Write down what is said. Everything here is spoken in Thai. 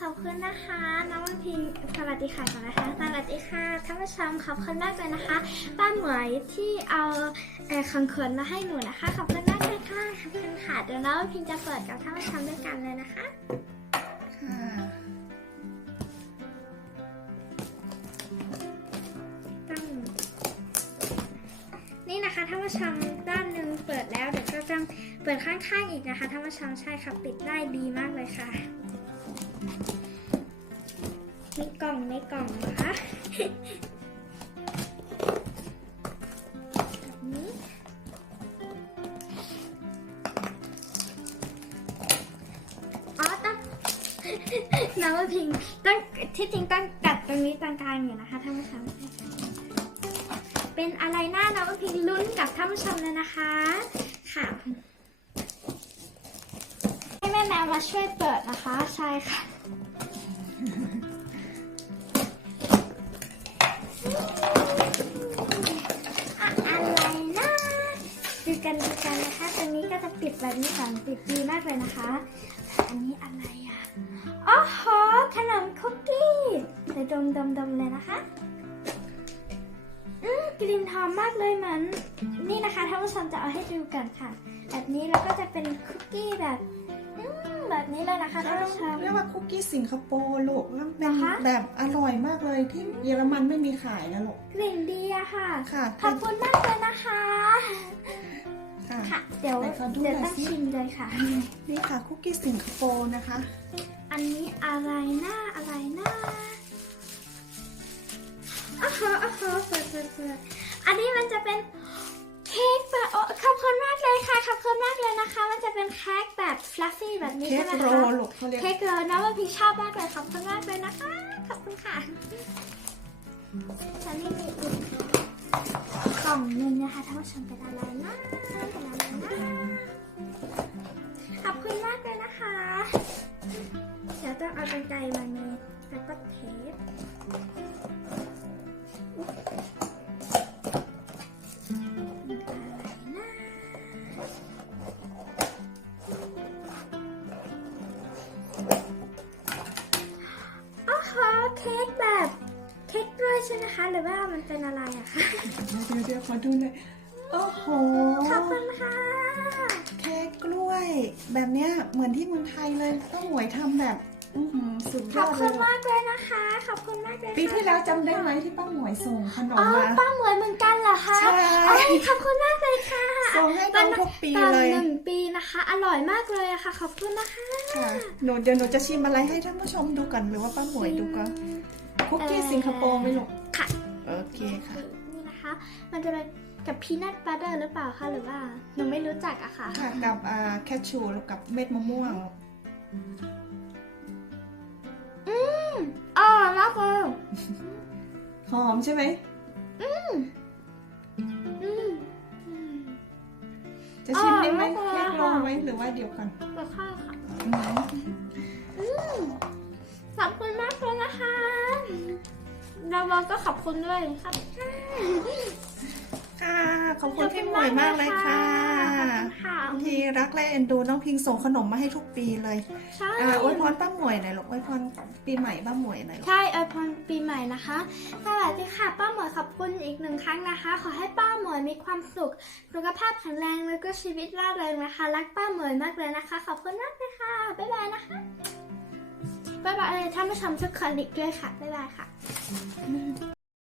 ขอบคุณนะคะ น้องวันพิงสวัสดีค่ะก่อนนะคะสวัสดีค่ะท่านผู้ชมขอบคุณมากเลยนะคะ ป้าหมวยที่เอาเอ่อคังควนมาให้หนูนะคะ ขอบคุณมากเลยค่ะขอบคุณค่ะเดี๋ยวน้องวันพิงจะเปิดกับท่านผู้ชมด้วยกันเลยนะคะนี่นะคะท่านผู้ชมด้านหนึ่งเปิดแล้วเดี๋ยวก็ต้องเปิดข้างๆอีกนะคะท่านผู้ชมใช่ค่ะปิดได้ดีมากเลยค่ะ มีกล่องในกล่องนะคะแบบนี้อ๋อต้องน้องว่าพิงต้องที่จริงต้องกัดตรงนี้ตรงกลางอยู่นะคะท่านผู้ชมเป็นอะไรหน้าน้องพิงลุ้นกับท่านผู้ชมเลยนะคะค่ะให้แม่แมวมาช่วยเปิดนะคะ ใช่ค่ะอะ ดูกันดูกันนะคะตรงนี้ก็จะปิดแบบนี้ก่อนปิดดีมากเลยนะคะ อันนี้อะไรอะอ๋อโหขนมคุกกี้เดี๋ยวดมดมดมเลยนะคะอืมกลิ่นหอมมากเลยเหมือนนี่นะคะท่านผู้ชมจะเอาให้ดูกันค่ะ แบบนี้แล้วก็จะเป็นคุกกี้แบบอืม แบบนี้เลยนะคะท่านผู้ชม เรียกว่าคุกกี้สิงคโปร์ลูกแล้วเป็นเหรอคะ แบบอร่อยมากเลยที่เยอรมันไม่มีขายนะลูกกลิ่นดีอะค่ะ ค่ะขอบคุณมากเลยนะคะ ค่ะ ค่ะ เดี๋ยวไหนขอดูเดี๋ยวหน่อยต้องสิชิมเลยค่ะ นี่ค่ะคุกกี้สิงคโปร์นะคะ อันนี้อะไรนะอะไรนะ นี้เค้ใช่กไหมโรคะลลูกเขาเรียกเค้กโรลนะว่าพี่ชอบมากเลยขอบคุณมากเลยนะคะ ขอบคุณค่ะฉันนี่มีอีกกล่องหนึงนะคะท่านผู้ชมเป็นอะไรนะเป็นอะไรนะ ใช่ไหมคะ หรือว่ามันเป็นอะไรอะคะเดี๋ยวเดี๋ยวขอดูหน่อยโอ้โห ขอบคุณค่ะ เค้กกล้วย แบบเนี้ยเหมือนที่เมืองไทยเลยต้องหวยทำแบบอื้อหือสุดขยออบดเลคุยณลูกมากเลยนะคะ ขอบคุณมากเลยค่ะปีที่แล้วจำได้ไหมที่ป้าหมวยส่งขนอ๋มอมา ป้าหมวยเหมือนกันเหรอคะใช่ โอ้ยขอบคุณมากเลยค่ะส่งให้น้องทุกปีตอนเลยหนึ่งปีนะคะ อร่อยมากเลยอะค่ะ ขอบคุณนะคะ ค่ะหนูเดี๋ยวหนูจะชิมอะไรให้ท่านผู้ชมดูก่อนหรือว่าป้าหมวยดูก่อน คุกกี้สิงคโปร์ไหมลูกค่ะ โอเคค่ะ นี่นะคะ มันจะเป็นกับพีนัทบัตเตอร์หรือเปล่าคะหรือว่าหนูไม่รู้จักอะค่ะ ค่ะ กับอ่าแคชชูแล้วกับเม็ดมะม่วงอ๋อมากเลยหอมใช่ไหมอืมอืมจะชิมได้ไหมอ๋อเรียกค่ะลองไหมหรือว่าเดี๋ยวก่อนก็ค่อยค่ะอืมอืมขอบคุณมากเลยนะคะ ดาวก็ขอบคุณด้วยครับ ค่ะขอบคุณพี่หมวยมากเลยค่ะค่ะที่รักและเอ็นดูน้องพิงส่งขนมมาให้ทุกปีเลยใช่อ่าอวยพรป้าหมวยหน่อยลูกอวยพรปีใหม่ป้าหมวยหน่อยลูกใช่อวยพรปีใหม่นะคะสวัสดีค่ะป้าหมวยขอบคุณอีกหนึ่งครั้งนะคะ ขอให้ป้าหมวยมีความสุขสุขภาพแข็งแรงแล้วก็ชีวิตร่าเริงนะคะ รักป้าหมวยมากเลยนะคะ ขอบคุณมากเลยค่ะบ๊ายบายนะคะ บ๊ายบายท่านผู้ชมทุกคนอีกด้วยค่ะ บ๊ายบายค่ะ